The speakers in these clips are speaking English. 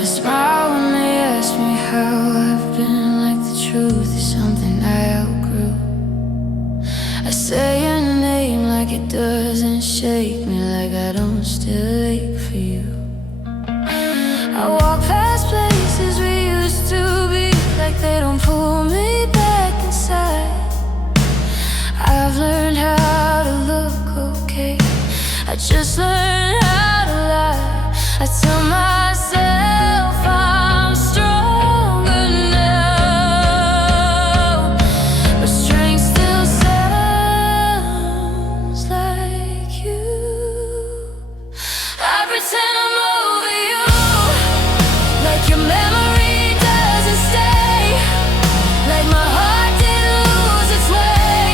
I smile when they ask me how I've been, like the truth is something I outgrew. I say your name like it doesn't shake me, like I don't still ache for you. I walk past places we used to be, like they don't pull me back inside. I've learned how to look okay, I just learned how to lie. I tell myself I'm stronger now, but strength still sounds like you. I pretend I'm over you, like your memory doesn't stay, like my heart didn't lose its way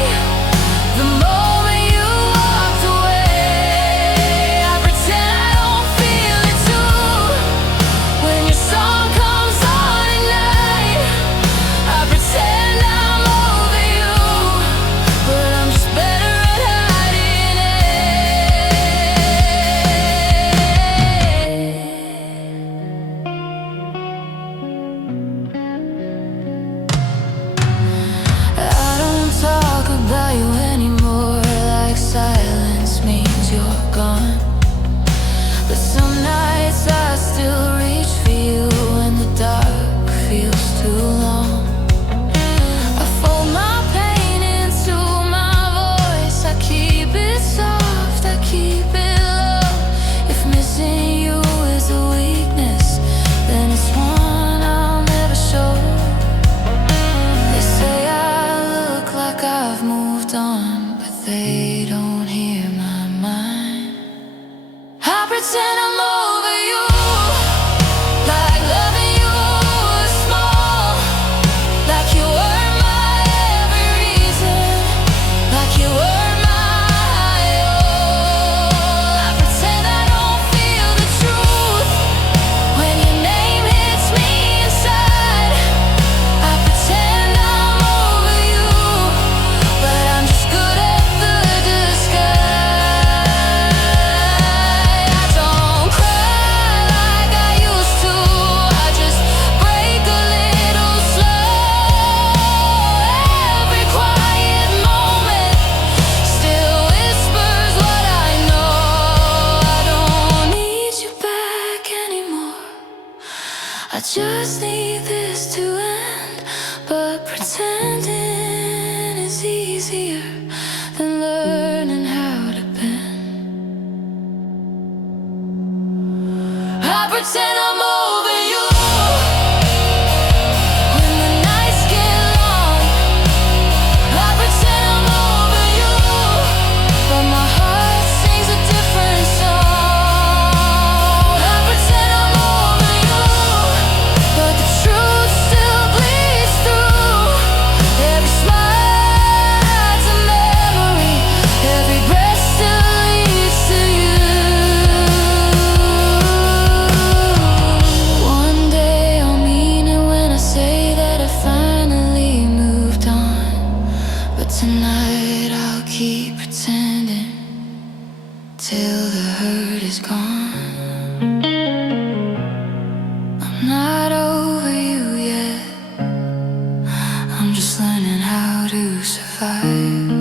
the moment you walked away. I pretend I don't feel it too when your song comes on at night. I pretend I'm over you, but I'm just better at hiding it. I don't talk about you anymore, like silence means you're gone. But some nights I still reach for you when the dark feels too long. I fold my pain into my voice, I keep it soft, I keep it low. If missing you is a weakness, then it's one I'll never show. They say I look like I've moved on, but they don't hear my mind. I pretend I'm over you, like loving you was small, like you were my every reason, like you were my all. I pretend I don't feel the truth when your name hits me inside. I pretend I'm over you, but I'm just good at the disguise. I don't cry like I used to, I just break a little slow. Every quiet moment still whispers what I know. I don't need you back anymore, I just need this to end. But pretending is easier than learning how to bend. I pretend I'm over you when the nights get long. I pretend I'm over you, but my heart sings a different song. I pretend I'm over you, but the truth still bleeds through. Every smile adds a memory, every breath still leads to you. One day I'll mean it when I say that I finally moved on, but tonight I'll keep pretending till the hurt is gone. I'm not over you yet, I'm just learning how to survive.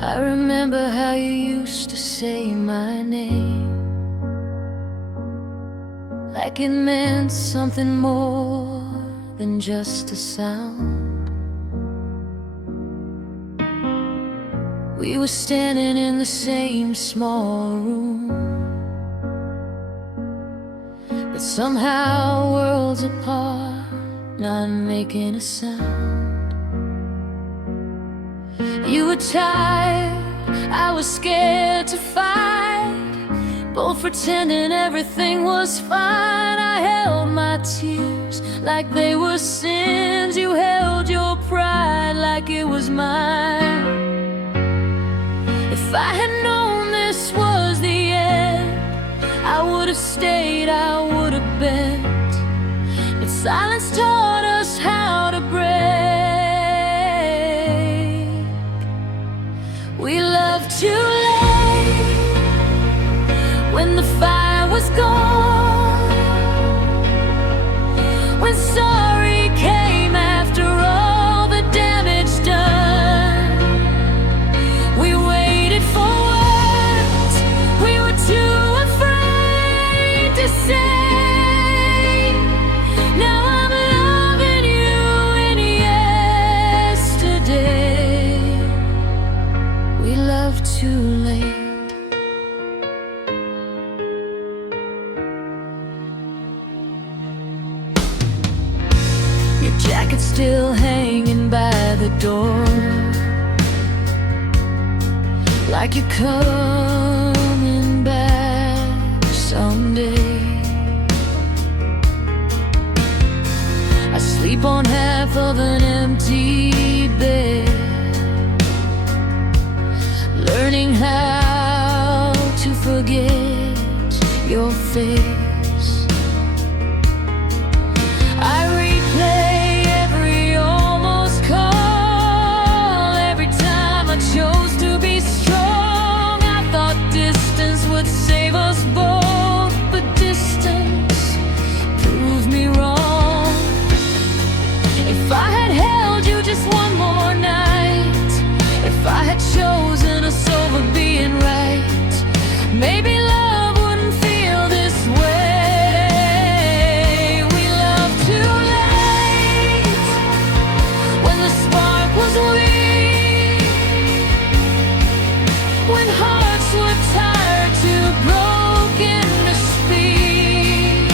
I remember how you used to say my name, like it meant something more than just a sound. We were standing in the same small room, but somehow worlds apart, not making a sound. You were tired, I was scared to fight, both pretending everything was fine. I held my tears like they were sins. You held your pride like it was mine. If I had known this was the end, I would have stayed, I would have bent. But silence taught us how to break. We loved too late, when the fire was gone, when sorry came after all the damage done. We waited for words we were too afraid to say. Now I'm loving you in yesterday. We loved too late. Your jacket's still hanging by the door, like you're coming back someday. I sleep on half of an empty bed, learning how to forget your face. I replay every almost call, every time I chose to be strong. I thought distance would save us both, but distance proved me wrong. If I had held you just one more night, if I had chosen us over being right, maybe love wouldn't feel this way. We loved too late, when the spark was weak, when hearts were tired, too broken to speak.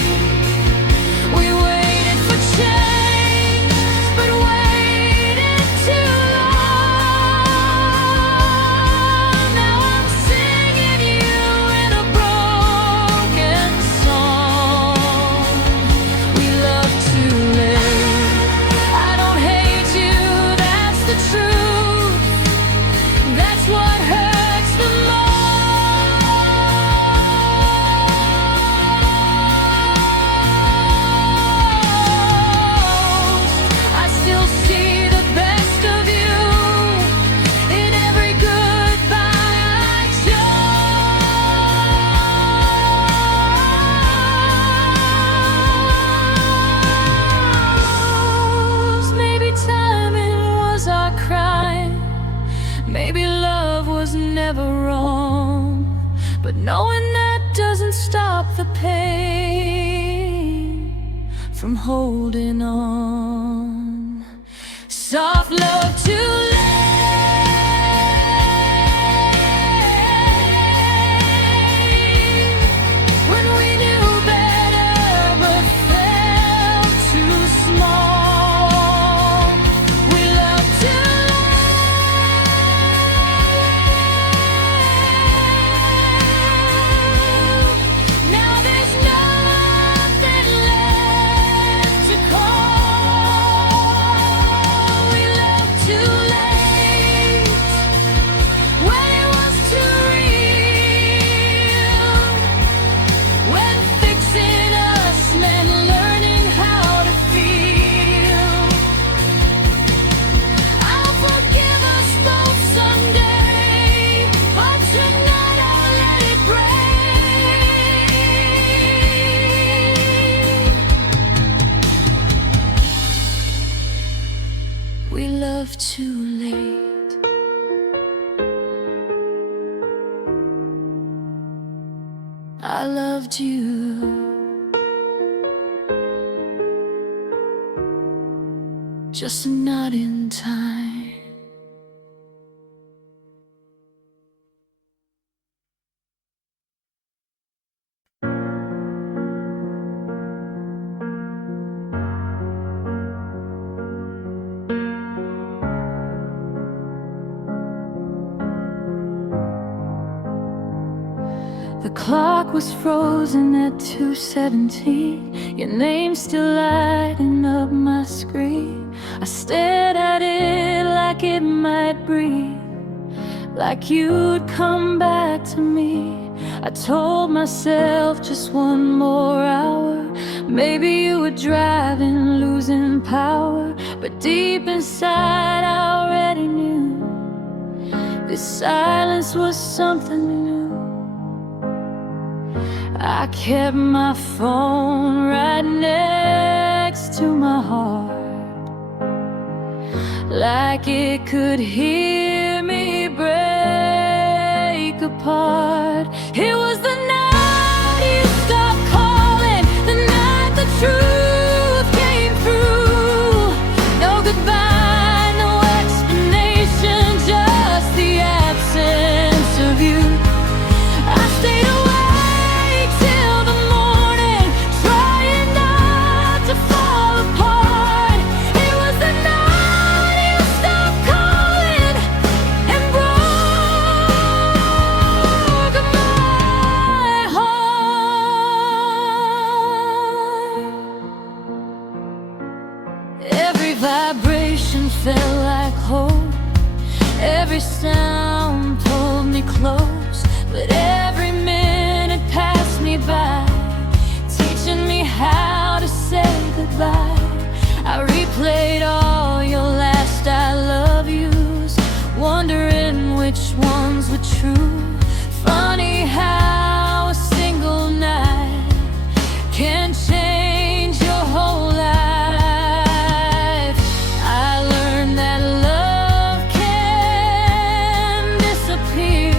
We waited for change, but waited too long. Now I'm singing you in a broken song. We loved too late. I don't hate you, that's the truth. That's what hurts the most. I still see the best of you in every goodbye I chose. Maybe timing was our crime, maybe love was never wrong, but knowing that doesn't stop the pain from holding on. Soft love too late, when we knew better but felt too small. We loved too late. Now there's nothing left to call. We loved too late, when it was too real, when fixing us meant learning how to feel. I'll forgive us both someday, but tonight I'll let it break. We loved too late. I loved you, just not in time. The clock was frozen at 2:17. Your name still lighting up my screen. I stared at it like it might breathe. like you'd come back to me. I told myself just one more hour, maybe you were driving, losing power. But deep inside I already knew this silence was something new. I kept my phone right next to my heart, like it could hear me break apart. It was the night you stopped calling, the night the truth came through. No goodbye, no explanation, just the absence of you. I stayed awake till the morning, trying not to fall apart. It was the night you stopped calling and broke my heart. Every vibration felt like hope, every sound pulled me close. But every minute passed me by, teaching me how to say goodbye. I replayed all your last I love yous, wondering which ones were true. Funny how a single night can change your whole life. I learned that love can disappear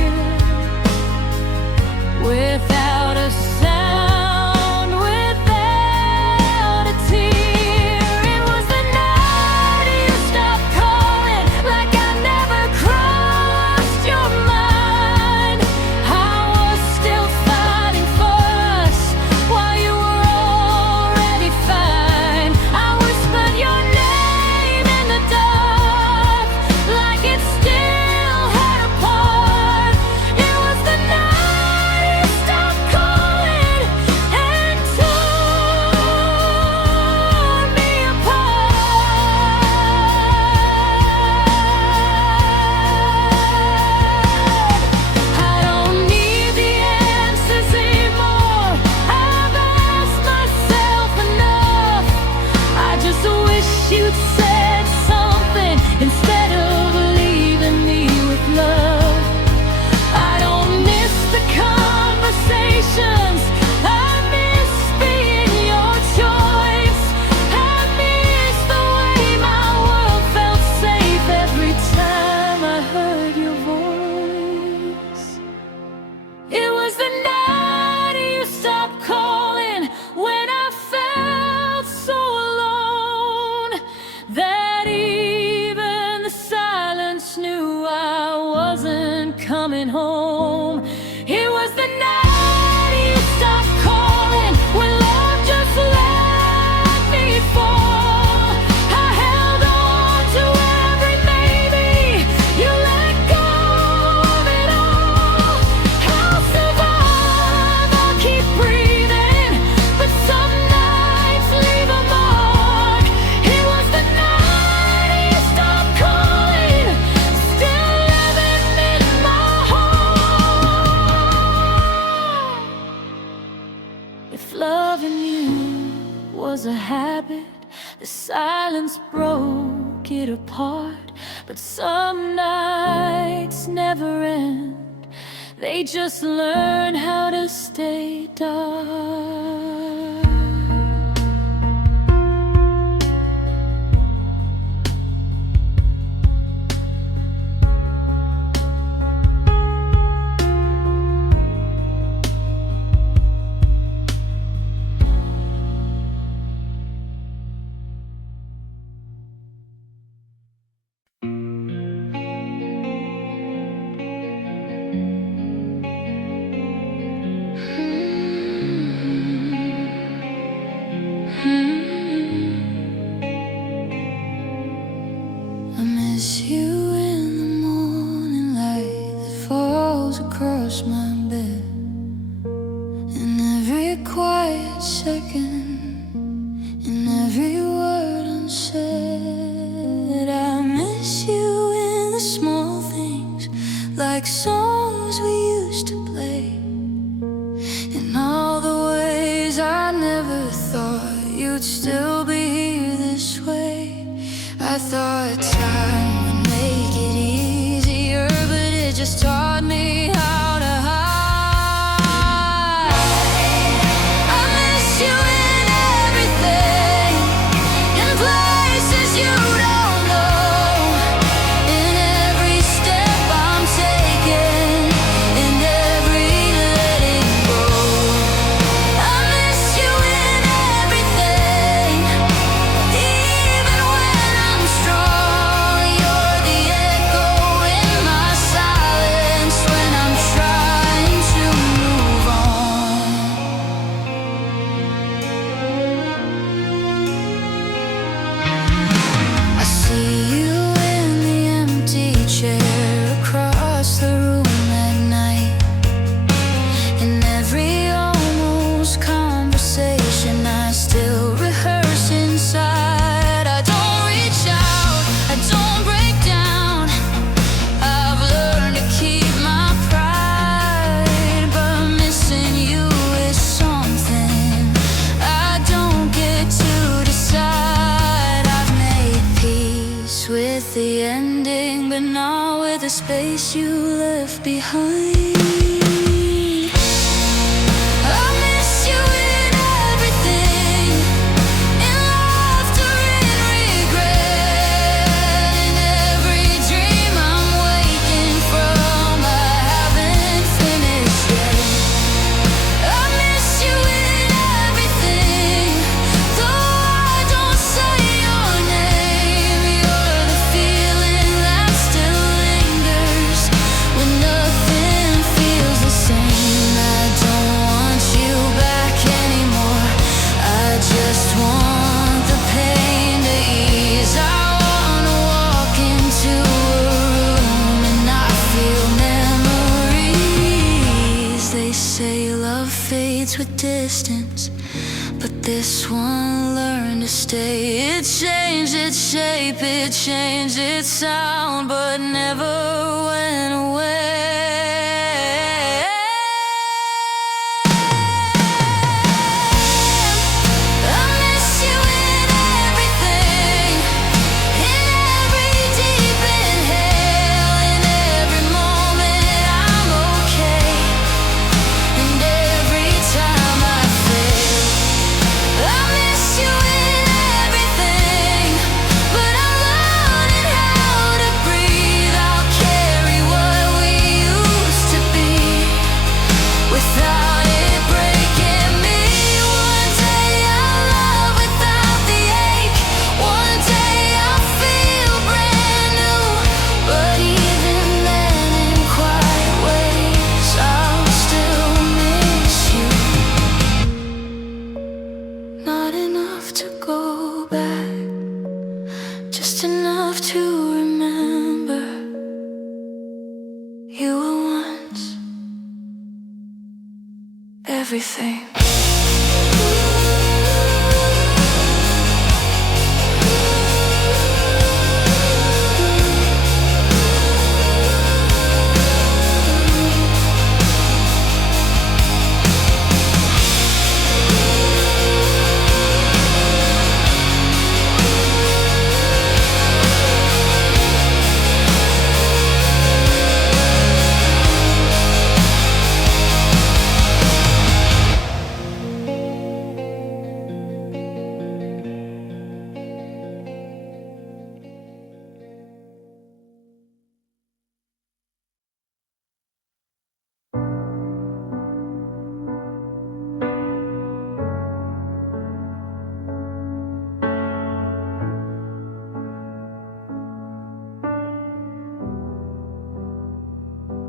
without a sound, without a tear. It was the night you stopped calling, like I never crossed your mind. I was still fighting for us while you were already fine. I whispered your name in the dark, like it still had a part. It was the night you stopped calling and tore me apart. I don't need the answers anymore, I've asked myself enough. I just wish you'd said something instead of leaving me with love. I don't miss the conversations, I miss being your choice. I miss the way my world felt safe every time I heard your voice. It was the night you stopped calling, when I felt so alone, that even the silence knew I wasn't coming home. It was the night you stopped calling, when love just let me fall. I held on to every maybe, you let go of it all. I'll survive, I'll keep breathing, but some nights leave a mark. It was the night you stopped calling, still living in my heart. If loving you was a habit, the silence broke it apart. But some nights never end, they just learn how to stay dark. I miss you in the morning light that falls across my bed, in every quiet second, in every word unsaid. I miss you in the small things, like songs we used to play. In all the ways I never thought you'd still be here this way. I thought time would make it easier, but it just taught me how to hide. I miss you in everything, in places you don't know, in every step I'm taking, in every letting go. I miss you in everything, even when I'm strong. You're the echo in my silence when I'm trying to move on. I see you in the empty chair across the room at night. In every almost conversation I still rehearse inside. I don't reach out, I don't break down. I've learned to keep my pride, but missing you is something I don't get to decide. I've made peace with the ending, but not with the space you left behind. I miss you in everything, in laughter, in regret, in every dream I'm waking from I haven't finished yet. I miss you in everything, though I don't say your name. You're the feeling that still lingers when nothing feels the same. I don't want you back anymore, I just want the pain to ease. I wanna walk into a room and not feel memories. They say love fades with distance, but this one learned to stay. It changed its shape, it changed its sound, but never went away. I miss you in everything, in every deep inhale, in every moment I'm okay, and every time I fail. I miss you in everything, but I'm learning how to breathe. I'll carry what we used to be without it breaking me. One day I'll love without the ache, one day I'll feel brand new, but even then in quiet ways I'll still miss you. Not enough to go back, just enough to remember you were once everything.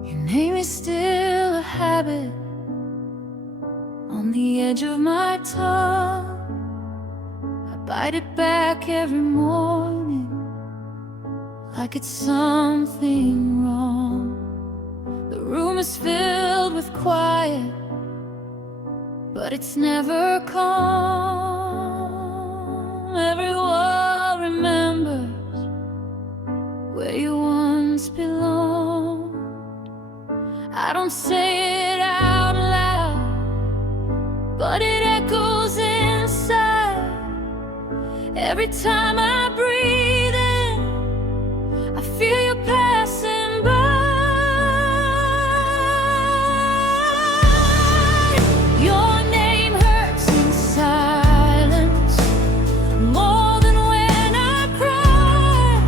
Your name is still a habit on the edge of my tongue. I bite it back every morning like it's something wrong. The room is filled with quiet, but it's never calm. Everyone remembers where you once belonged. I don't say it out loud, but it echoes inside. Every time I breathe in, I feel you passing by. Your name hurts in silence, more than when I cry.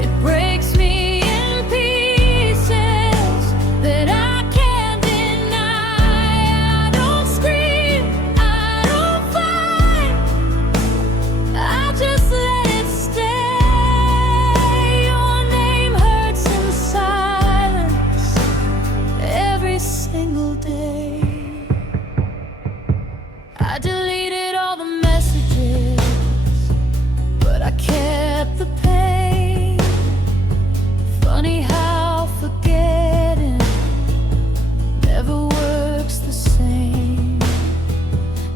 It breaks me in pieces that I can't deny. I don't scream, I don't fight, I just let it stay. Your name hurts in silence every single day. I deleted all the messages, but I kept the pain. Funny how forgetting never works the same.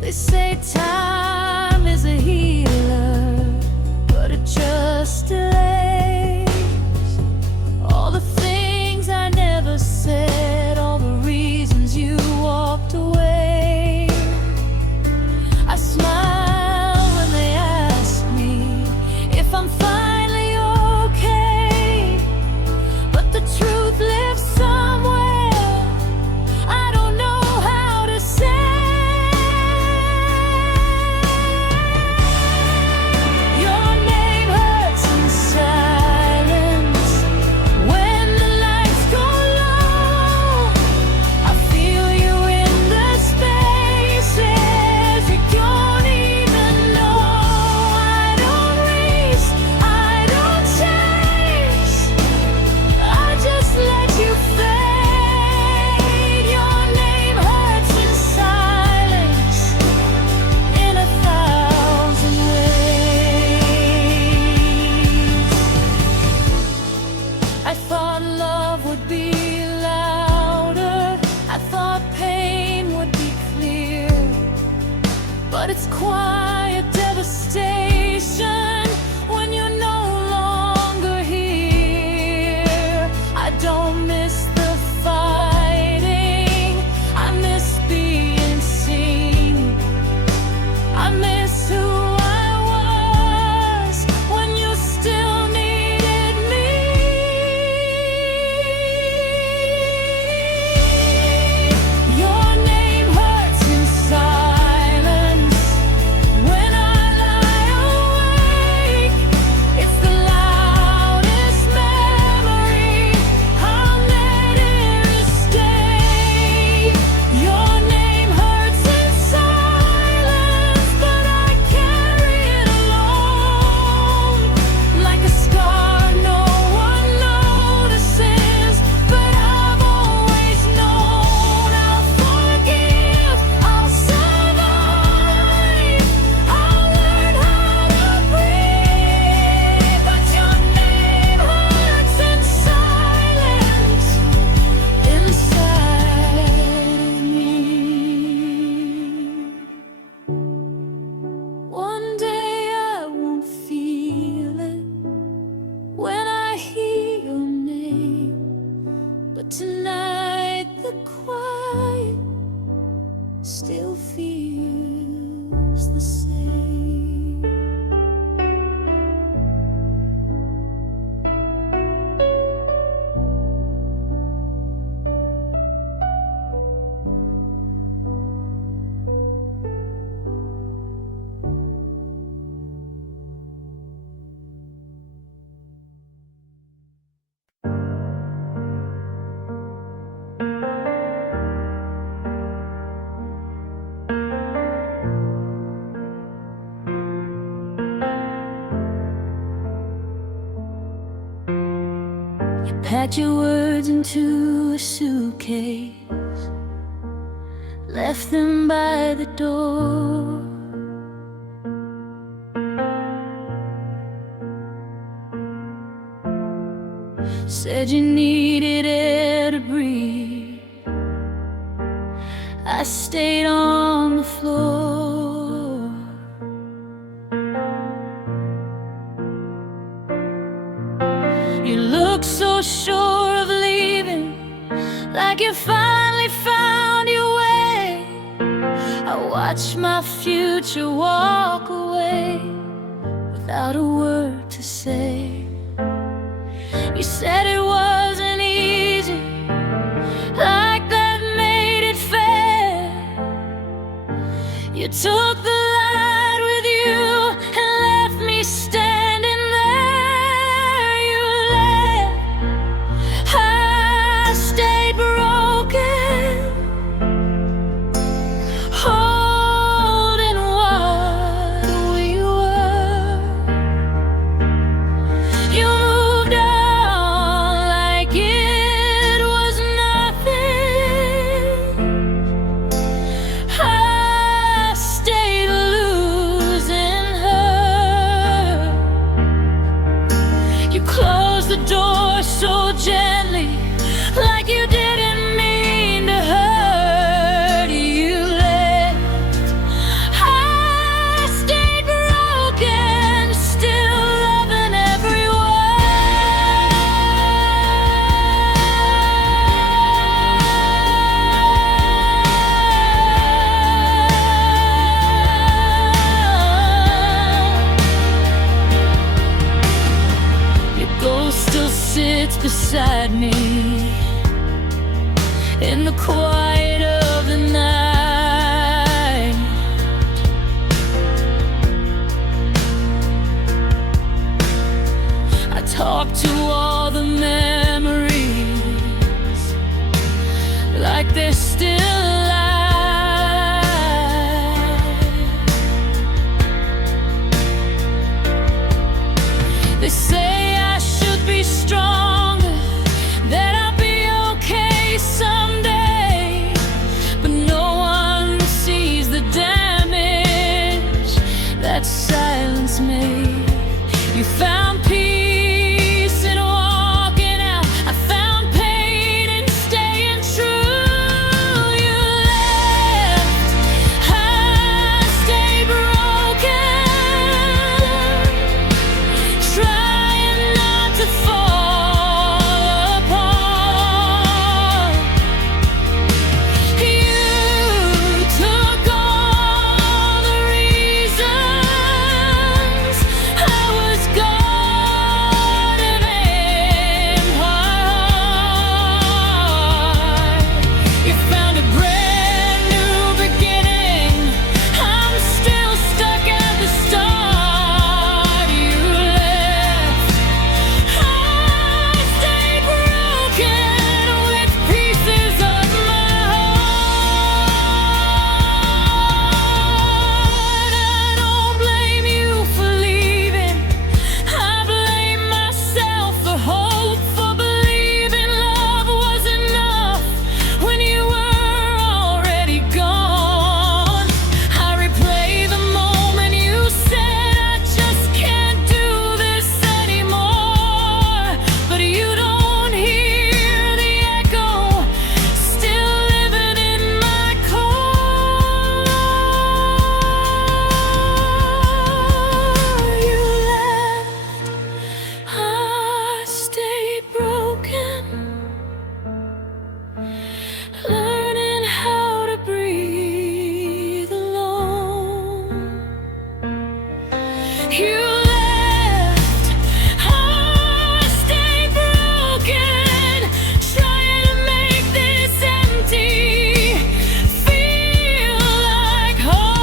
They say time is a healer, but it just delays all the things I never said, all the reasons you walked away. I smile when they ask me if I'm finally okay, but the truth lives somewhere I don't know how to say. Your name hurts in silence when the lights go low. I feel you in the spaces you don't even know. I don't race, I don't chase, I just let you fade. Your name hurts in silence in 1,000 ways. I thought love would be louder, I thought pain would be clear, but it's quiet devastation when you're no longer here. I don't miss the fighting, I miss being seen. I miss who I was when you still needed me. Your name hurts in silence when I lie awake. It's the loudest memory I'll never stay. Your name hurts in silence, but I carry it alone like a scar no one notices. But I've always known I'll forgive, I'll survive, I'll learn how to breathe. But your name hurts in silence inside of me. One day I won't feel it when I hear your name, but tonight the quiet still feels the same. You packed your words into a suitcase, left them by the door. Said you needed air to breathe. I stayed on the floor. You look so sure of leaving, like like you finally found your way. I watched my future walk away without a word to say. You said it wasn't easy, like that made it fair. You took the light with you and left me standing there. You left, I stayed broken, holding what we were. You moved on like it was nothing. I stayed losing her. You closed the door so gently, like you didn't mean to hurt. You left, I stayed broken, still loving every word. Your ghost still sits beside me in the quiet of the night. I talk to all the memories like they're still alive. They say I should be stronger, that I'll be okay someday, but no one sees the damage that silence made. You found peace in walking out. I found pain in staying true. You left, I stayed broken, trying not to fall apart. You took all the reasons I was gonna name heart. You found a brand new beginning. I'm still stuck at the start. You left, I stayed broken with pieces of my heart. I don't blame you for leaving. I blame myself for hope, for believing love was enough when you were already gone. I replay the moment you said I just can't do this anymore, but you don't hear the echo still living in my core. You left, I stayed broken, learning how to breathe alone. You left, I stayed broken, trying to make this empty feel like home.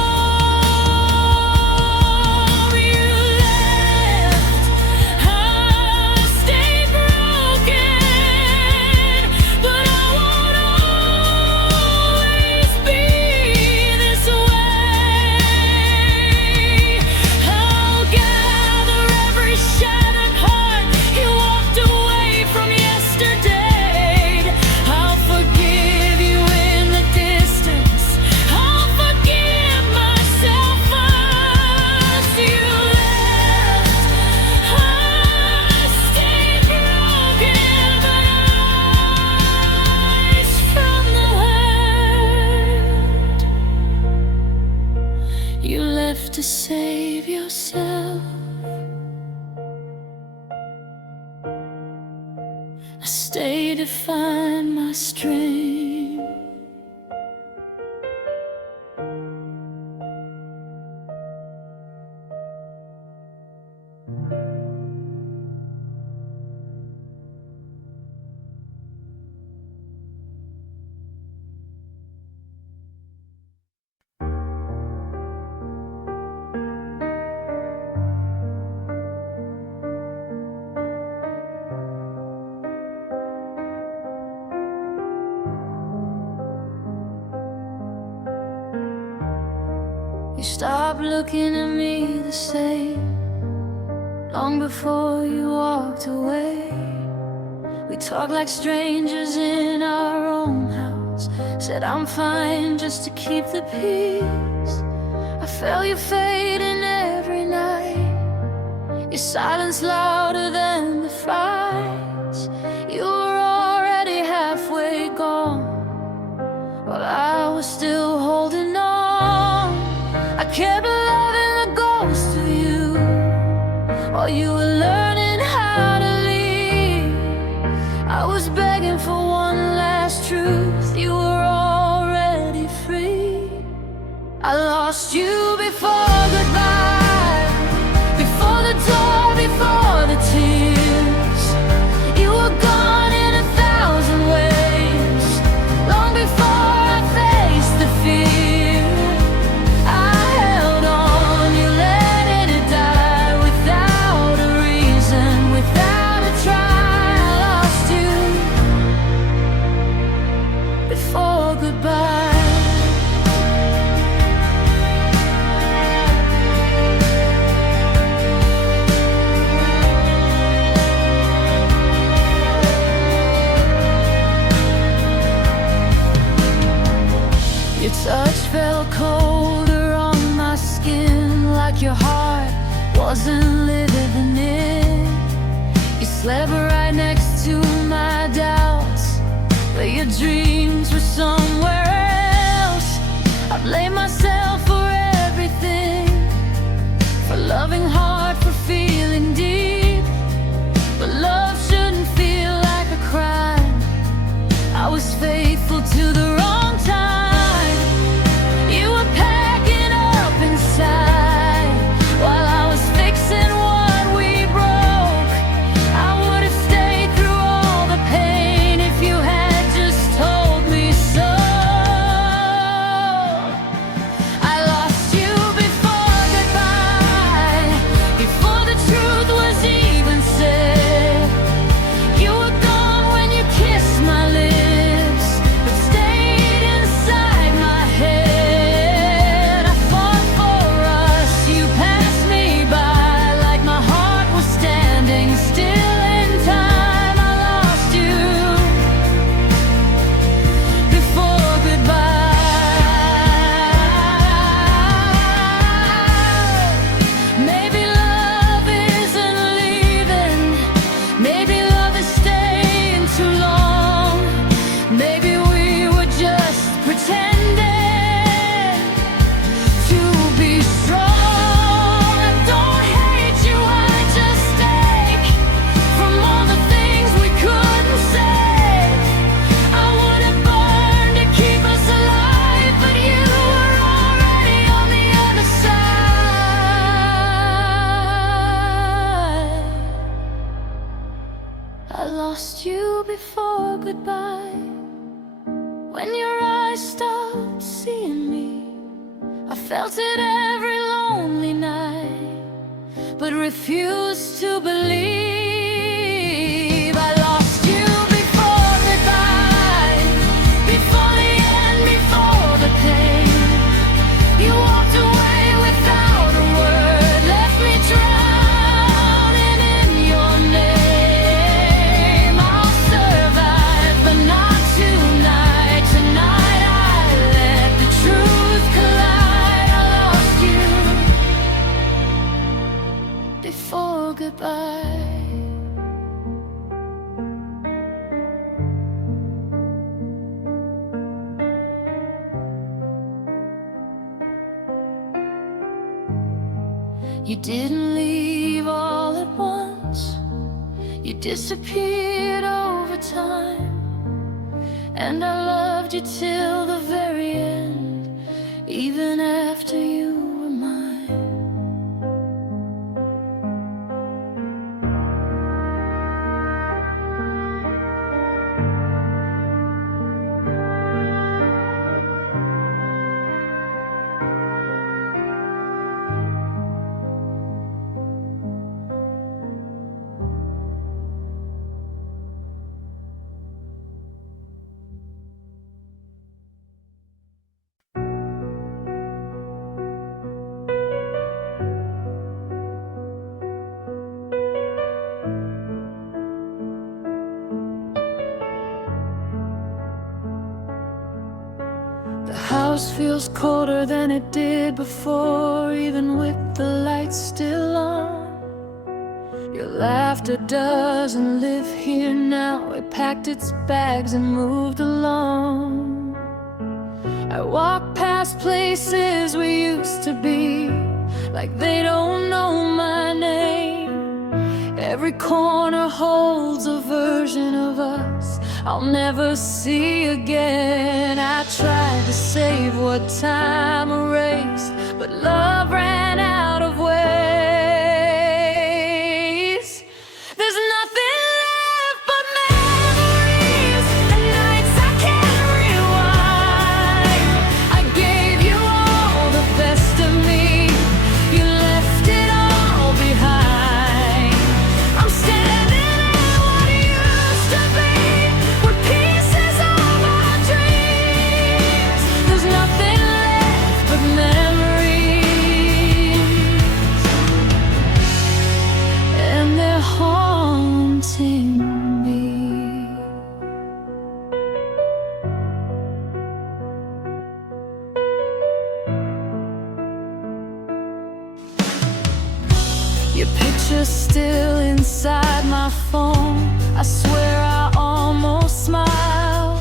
You left, I stayed broken, but I won't always be this way. I'll gather every shattered heart you walked away from yesterday. I'll forgive you in the distance. I'll forgive myself first. You left, I stayed broken, but eyes from the hurt. You left to save yourself. I stayed to find my strength. You stopped looking at me the same long before you walked away. We talked like strangers in our own house. Said I'm fine just to keep the peace. I felt you fading every night, your silence louder than the fights. You were already halfway gone, while I was still holding on. I kept loving the ghost of you while you were learning how to leave. I was begging for one last truth. You were already free. I lost you before goodbye, before the door, before the tears. You were gone in 1,000 ways, long before I faced the fear. I held on, you let it die without a reason, without a try. I lost you before goodbye. Your touch felt colder on my skin, like your heart wasn't living in. You slept right next to my doubts, but your dreams were somewhere else. I blame myself for everything, for loving hard, for feeling deep. But love shouldn't feel like a crime. I was faithful to the wrong time. You were packing up inside while I was fixing what we broke. I would have stayed through all the pain if you had just told me so. I lost you before goodbye, before the truth was even said. You were gone when you kissed my lips, but stayed inside my head. I fought for us, you passed me by like my heart was standing still in time. I lost you before goodbye. Maybe love isn't leaving, maybe love is staying too long. Maybe we were just pretending to be strong. I don't hate you, I just ache from all the things we couldn't say. I would have burned to keep us alive, but you were already on the other side. I lost you before goodbye, when your eyes stopped seeing me. I felt it every lonely night, but refused to believe. I lost you before goodbye, before the end, before the pain. You walked away without a word, left me drowning in your name. I'll survive, but not tonight. Tonight I let the truth collide. I lost you before goodbye. You didn't leave all at once, you disappeared over time. And I loved you till the very end, even after you were mine. house feels colder than it did before, even with the lights still on. Your laughter doesn't live here now. It packed its bags and moved along. I walk past places we used to be, like they don't know my name. Every corner holds a version of us I'll never see again. I tried to save what time erased, but love ran out of ways. There's nothing left but memories and nights I can't rewind. I gave you all the best of me, you left it all behind. I'm standing in what used to be, with pieces of our dreams. There's nothing left but memories, and they're haunting me. Your picture's still inside my phone. I swear I almost smiled.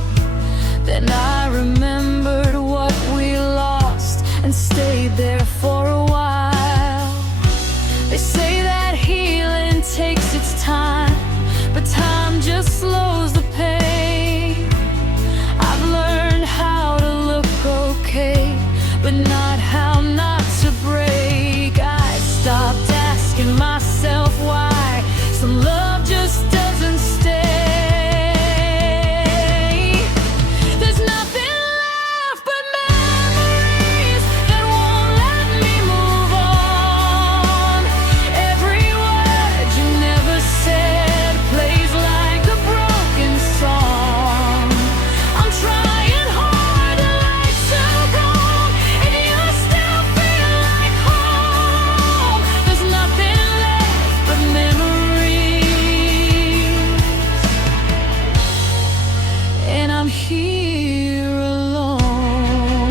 Then I remembered what we lost and stayed there for a while. They say that healing takes its time, but time just slows the pain. I've learned how to look okay, but not how not to break. I stopped asking myself why some love just doesn't stay. There's nothing left but memories that won't let me move on. Every word you never said plays like a broken song. I'm trying hard to let you go, and you still feel like home. There's nothing left but memories, and I'm here alone.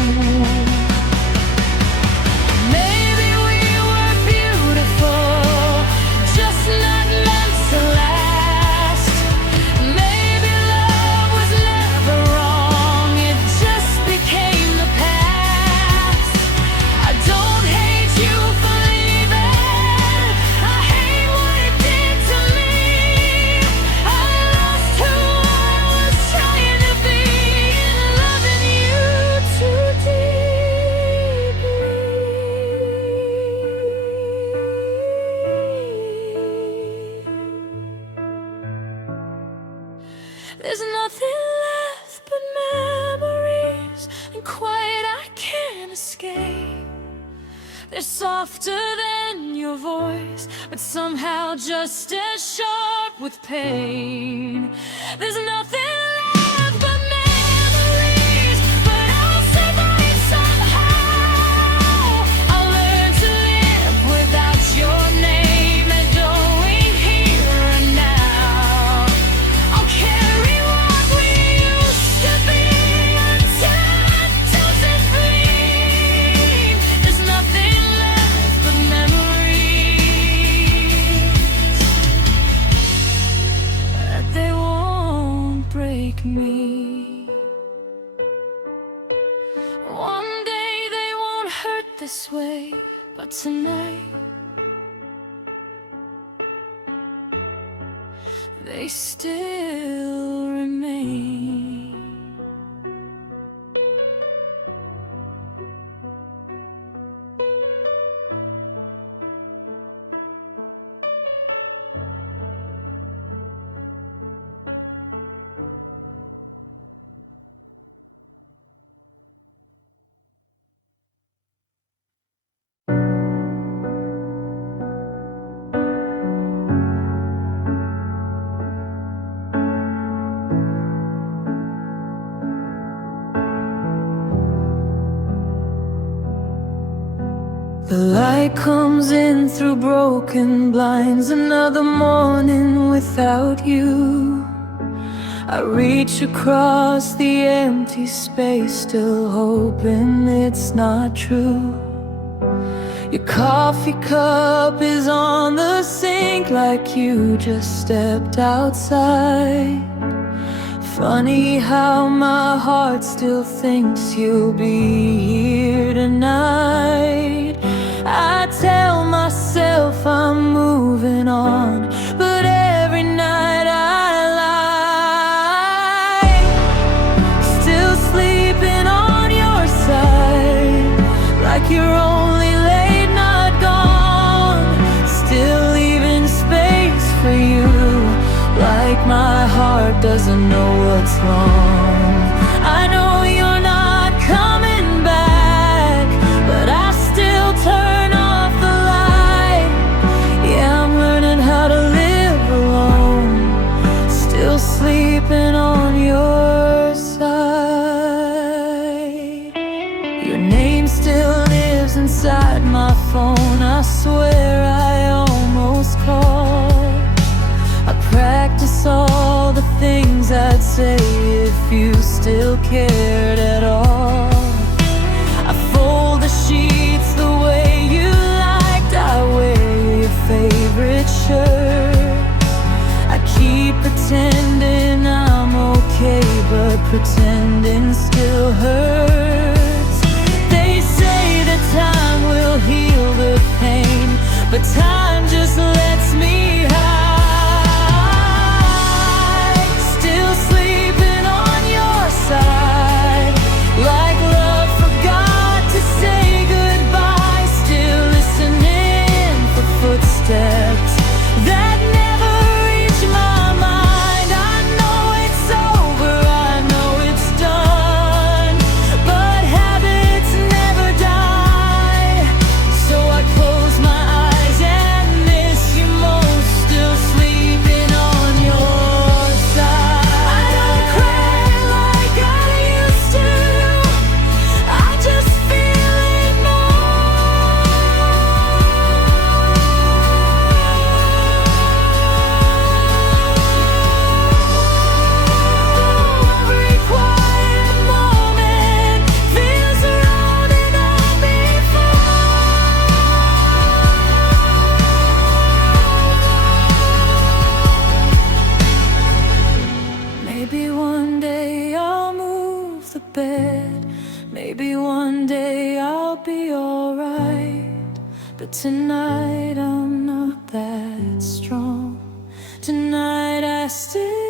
Maybe we were beautiful, just not meant to last. Maybe love was never wrong, it just became the past. I don't hate you for leaving, I hate what it did to me. I lost who I was trying to be, and loving you too deeply. There's nothing left but memories, and quiet I can't escape. They're softer than your voice, but somehow just as sharp with pain. There's nothing left but memories, but I'll survive somehow. I'll learn to live without your name, echoing here and now. I'll carry what we used to be until it doesn't bleed. There's nothing left but memories, that they won't break me. One day they won't hurt this way, but tonight they still remain. The light comes in through broken blinds, another morning without you. I reach across the empty space, still hoping it's not true. Your coffee cup is on the sink like you just stepped outside. Funny how my heart still thinks you'll be here tonight. I tell myself I'm moving on, but every night I lie. Still sleeping on your side, like you're only late, not gone. Still leaving space for you, like my heart doesn't know what's wrong. I know you're not coming back, but I still turn off the light. Yeah, I'm learning how to live alone, still sleeping on your side. Your name still lives inside my phone, I swear I almost called. I practice all the things I'd say if you still cared at all. I fold the sheets the way you liked, I wear your favorite shirt. I keep pretending I'm okay, but pretending still hurts. They say that time will heal the pain, but time just lets me hide. Like love forgot to say goodbye, still listening for footsteps that never reach my mind. I know it's over, I know it's done, but habits never die. So I close my eyes and miss you most, still sleeping on your side. I don't cry like I used to, I just feel every quiet moment feels surrounded on before. Maybe one day I'll move the bed, maybe one day I'll be alright, but tonight I'm not that strong. Tonight I still